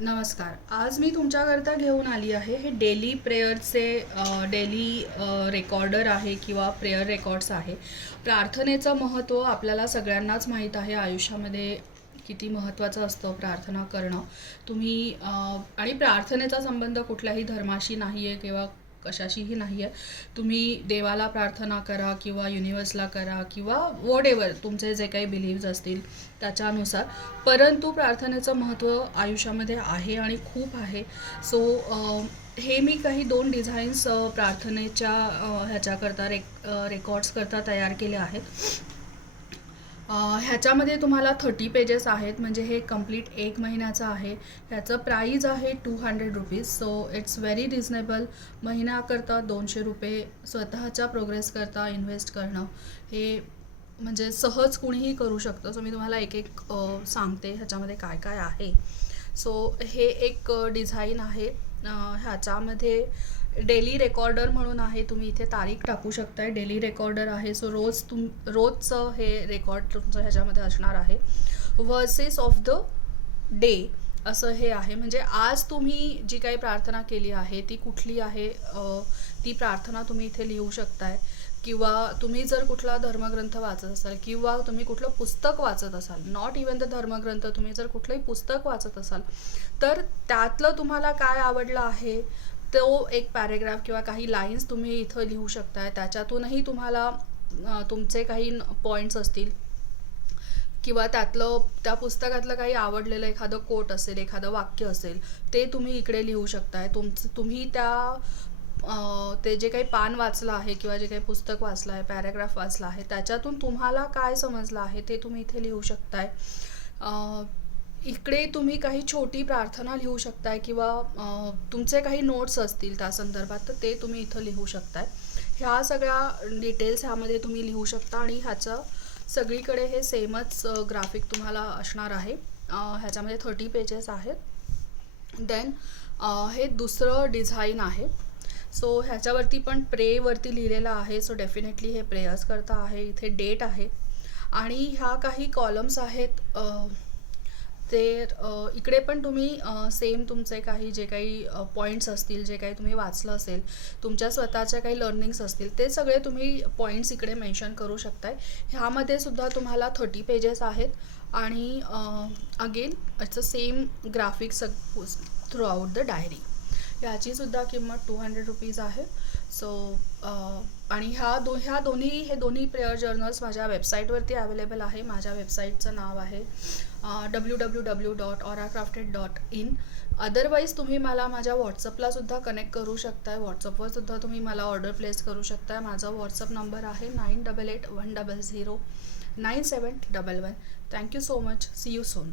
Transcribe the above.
नमस्कार. आज मी तुमच्याकरता घेऊन आली आहे हे डेली प्रेयरचे डेली रेकॉर्डर आहे किंवा प्रेयर रेकॉर्ड्स आहे. प्रार्थनेचं महत्त्व आपल्याला सगळ्यांनाच माहीत आहे. आयुष्यामध्ये किती महत्त्वाचं असतं प्रार्थना करणं. आणि प्रार्थनेचा संबंध कुठल्याही धर्माशी नाही आहे किंवा कशाशीही नाही आहे. तुम्ही देवाला प्रार्थना करा किंवा युनिवर्सला करा किंवा व्हॉटएव्हर तुमचे जे काही बिलीव्स असतील त्याच्यानुसार. परंतु प्रार्थनेचं महत्त्व आयुष्यामध्ये आहे आणि खूप आहे. सो हे मी काही 2 डिझाईन्स प्रार्थनेच्या ह्याच्याकरता रेकॉर्ड्सकरता तयार केले आहेत. ह्याच्यामध्ये तुम्हाला 30 पेजेस आहेत, म्हणजे हे कंप्लीट 1 महिन्याचं आहे. ह्याचं प्राईज आहे ₹200. So it's very reasonable. महिन्याकरता ₹200 स्वतःच्या प्रोग्रेसकरता इन्व्हेस्ट करणं हे म्हणजे सहज कुणीही करू शकतं. सो मी तुम्हाला एक एक सांगते ह्याच्यामध्ये काय काय आहे. सो हे एक डिझाईन आहे. ह्याच्यामध्ये डेली रेकॉर्डर म्हणून आहे. तुम्ही इथे तारीख टाकू शकताय. डेली रेकॉर्डर आहे. सो रोजचं हे रेकॉर्ड तुमचं ह्याच्यामध्ये असणार आहे. वर्सेस ऑफ द डे असं हे आहे. म्हणजे आज तुम्ही जी काही प्रार्थना केली आहे ती कुठली आहे, ती प्रार्थना तुम्ही इथे लिहू शकताय. किंवा तुम्ही जर कुठला धर्मग्रंथ वाचत असाल किंवा तुम्ही कुठलं पुस्तक वाचत असाल, नॉट इवन द धर्मग्रंथ, तुम्ही जर कुठलंही पुस्तक वाचत असाल तर त्यातलं तुम्हाला काय आवडलं आहे तो एक पॅरेग्राफ किंवा काही लाईन्स तुम्ही इथं लिहू शकताय. त्याच्यातूनही तुम्हाला तुमचे काही पॉईंट्स असतील किंवा त्या पुस्तकातलं काही आवडलेलं एखादं कोट असेल, एखादं वाक्य असेल, ते तुम्ही इकडे लिहू शकताय. तुम्ही ते जे काही पान वाचलं आहे किंवा जे काही पुस्तक वाचलं आहे, पॅराग्राफ वाचला आहे, त्याच्यातून तुम्हाला काय समजलं आहे ते तुम्ही इथे लिहू शकताय. इकडे तुम्ही काही छोटी प्रार्थना लिहू शकताय किंवा तुमचे काही नोट्स असतील त्या संदर्भात, तर ते तुम्ही इथं लिहू शकताय. ह्या सगळ्या डिटेल्स ह्यामध्ये तुम्ही लिहू शकता आणि ह्याचं सगळीकडे हे सेमच ग्राफिक तुम्हाला असणार आहे. ह्याच्यामध्ये 30 पेजेस आहेत. देन हे दुसरं डिझाईन आहे. सो ह्याच्यावरती पण प्रेवरती लिहिलेलं आहे. सो डेफिनेटली हे प्रेयर्स करता आहे. इथे डेट आहे आणि ह्या काही कॉलम्स आहेत. इकडे पण तुम्ही सेम तुमचे काही जे काही पॉईंट्स असतील, जे काही तुम्ही वाचलं असेल, तुमच्या स्वतःच्या काही लर्निंग्स असतील, ते सगळे तुम्ही पॉईंट्स इकडे मेन्शन करू शकताय. ह्यामध्ये सुद्धा तुम्हाला 30 पेजेस आहेत आणि again it's a same graphics through out the diary. ह्याची सुद्धा किंमत ₹200 आहे. सो आणि हे दोन्ही प्रेयर जर्नल्स माझ्या वेबसाईटवरती अवेलेबल आहे. माझ्या वेबसाईटचं नाव आहे www.auracrafted.in. अदरवाईज तुम्ही मला माझ्या व्हॉट्सअपला सुद्धा कनेक्ट करू शकताय. व्हॉट्सअपवर सुद्धा तुम्ही मला ऑर्डर प्लेस करू शकताय. माझा व्हॉट्सअप नंबर आहे 9881009711. Thank you so much. See you soon.